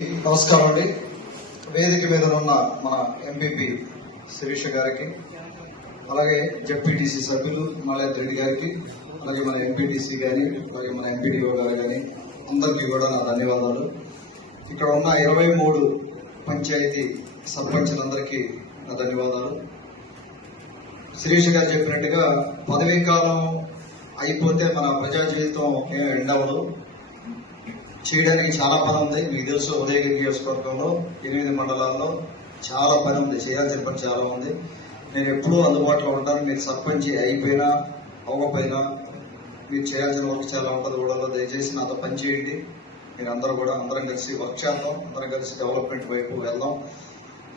నమస్కారం అండి. వేదిక మీద ఉన్న మన ఎంపీపీ శిరీష గారికి, అలాగే జెడ్పీటీసీ సభ్యులు మలయాద్రి రెడ్డి గారికి, అలాగే మన ఎంపీటీసీ కానీ, అలాగే మన ఎంపీడీఓ గారు కానీ అందరికీ కూడా నా ధన్యవాదాలు. ఇక్కడ ఉన్న 23 పంచాయతీ సర్పంచులందరికీ నా ధన్యవాదాలు. శిరీష గారు చెప్పినట్టుగా పదవీ కాలం అయిపోతే మన ప్రజా జీవితం ఎండ్ అవ్వదు. చేయడానికి చాలా పని ఉంది. మీకు తెలుసు, ఉదయగిరి నియోజకవర్గంలో 8 మండలాల్లో చాలా పని ఉంది, చేయాల్సిన పని చాలా ఉంది. నేను ఎప్పుడూ అందుబాటులో ఉంటాను. మీరు సర్పంచ్ అయిపోయినా అవ్వకపోయినా మీరు చేయాల్సిన వర్క్ చాలా ఉంటుంది కూడా. దయచేసి నాతో పని చేయండి. మీరు అందరం కలిసి వర్క్ చేద్దాం, అందరం కలిసి డెవలప్మెంట్ వైపు వెళ్దాం.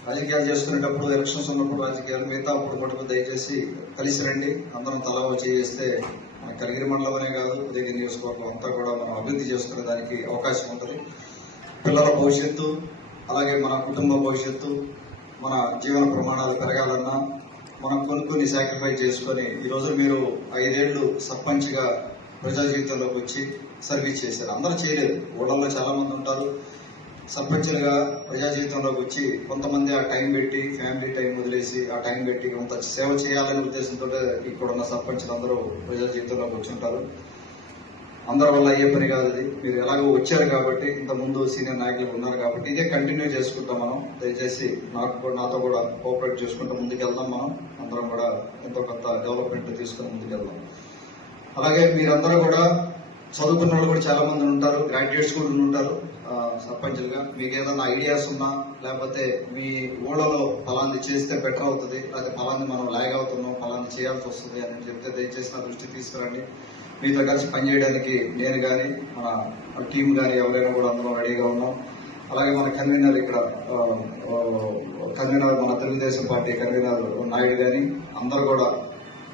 రాజకీయాలు చేసుకునేటప్పుడు, ఎలక్షన్స్ ఉన్నప్పుడు రాజకీయాలు, మిగతా అప్పుడు మటుకు దయచేసి కలిసి రండి. అందరం తలా చేస్తే మన కలిగిరి మండలమనే కాదు, ఉదయగిరి నియోజకవర్గం అంతా కూడా మనం అభివృద్ధి చేసుకునే దానికి అవకాశం ఉంటుంది. పిల్లల భవిష్యత్తు, అలాగే మన కుటుంబ భవిష్యత్తు, మన జీవన ప్రమాణాలు పెరగాలన్నా మనం కొన్ని సాక్రిఫైస్ చేసుకొని ఈరోజు మీరు 5 ఏళ్ళు సర్పంచ్గా ప్రజా జీవితంలోకి వచ్చి సర్వీస్ చేశారు. అందరూ చేయలేదు, ఊళ్ళల్లో చాలా మంది ఉంటారు. సర్పంచ్లుగా ప్రజా జీవితంలోకి వచ్చి కొంతమంది ఆ టైం పెట్టి, ఫ్యామిలీ టైం వదిలేసి ఆ టైం పెట్టి కొంత సేవ చేయాలనే ఉద్దేశంతో ఇక్కడ ఉన్న సర్పంచ్లు అందరూ ప్రజా జీవితంలోకి వచ్చి ఉంటారు. అందరి వల్ల అయ్యే పని కాదు అది. మీరు ఎలాగో వచ్చారు కాబట్టి, ఇంతకుముందు సీనియర్ నాయకులు ఉన్నారు కాబట్టి ఇదే కంటిన్యూ చేసుకుంటాం మనం. దయచేసి నాతో కూడా కోఆపరేట్ చేసుకుంటూ ముందుకెళ్దాం. మనం అందరం కూడా ఎంతో కొంత డెవలప్మెంట్ తీసుకుని ముందుకెళ్దాం. అలాగే మీరందరూ కూడా చదువుకున్న వాళ్ళు కూడా చాలా మంది ఉంటారు, గ్రాడ్యుయేట్స్ కూడా ఉంటారు సర్పంచ్లుగా. మీకు ఏదైనా ఐడియాస్ ఉన్నా, లేకపోతే మీ ఊళ్ళలో ఫలాంది చేస్తే బెటర్ అవుతుంది, లేకపోతే ఫలాంది మనం లాగ్ అవుతున్నాం, ఫలాంది చేయాల్సి వస్తుంది అని చెప్తే దయచేసి నా దృష్టికి తీసుకురండి. మీతో కలిసి పనిచేయడానికి నేను కానీ, మన టీం కానీ ఎవరైనా కూడా అందరం రెడీగా ఉన్నాం. అలాగే మన కన్వీనర్ మన తెలుగుదేశం పార్టీ కన్వీనర్ నాయుడు కానీ అందరూ కూడా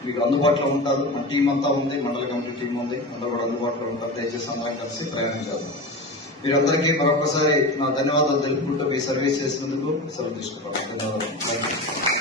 మీకు అందుబాటులో ఉంటారు. మన టీం అంతా ఉంది, మండల కమిటీ టీం ఉంది, అందరూ కూడా అందుబాటులో ఉంటారు. దయచేసి అందరం కలిసి ప్రయాణం చేద్దాం. మీరందరికీ మరొకసారి నా ధన్యవాదాలు తెలుపుకుంటూ మీ సర్వీస్ చేసినందుకు సెలవు తీసుకుంటాను. ధన్యవాదాలు.